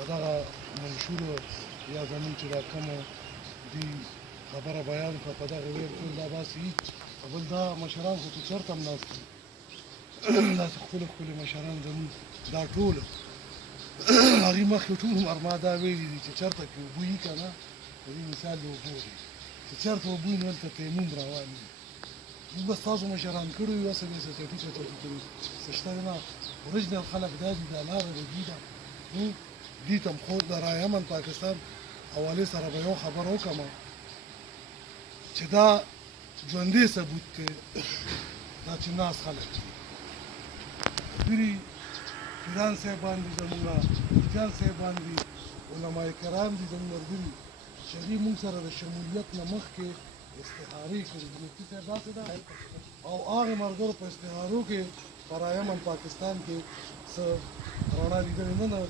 په دغه منشورو یا زمونږ چې دا کومه دي خبره بیان کړه په دغه ویر ټول دا باسي هېڅ بل دا مشران خو چې چېرته هم ناست دي داسې ښکلي ښکلي مشران زمونږ دا ټول هغې مخکې ټول عمر ما دا ویلي دي چې چېرته کې اوبه وي که نه د دې مثال د اوبو دی چې چېرته اوبه وي نو هلته تیمم روان وي موږ به ستاسو مشران کړي وي هسې به یې څټي چټي کړي څه شته نه اوریجنل خلک دا دي دا لاره د دوی ده دوی ته هم خو د رای امن پاکستان حوالې سره به یو خبره وکړم چې دا ژوندی ثبوت دی دا چې ناست خلک دي پیري پیران صاحبان دي زمونږ مفتیان صاحبان دي علما کرام دي زموږ ملګري چې هغوی مونږ سره د شمولیت نه مخکې استخارې کړي دي مفتي صاحب داسې ده او هغې ملګرو په استخارو کې په رای امن پاکستان کې څه رڼا لیدلې نه ده